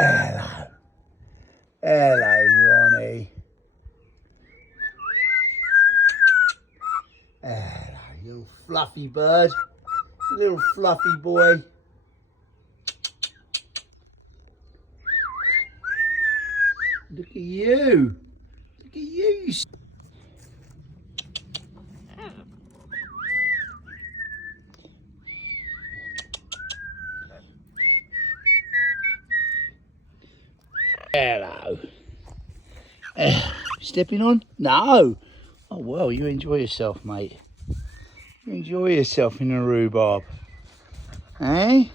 Hello. Hello, Ronnie. Hello, you little fluffy bird. You little fluffy boy. Look at you. Look at you. Hello. Stepping on? No. Oh, well, you enjoy yourself, mate. You enjoy yourself in the rhubarb. Eh?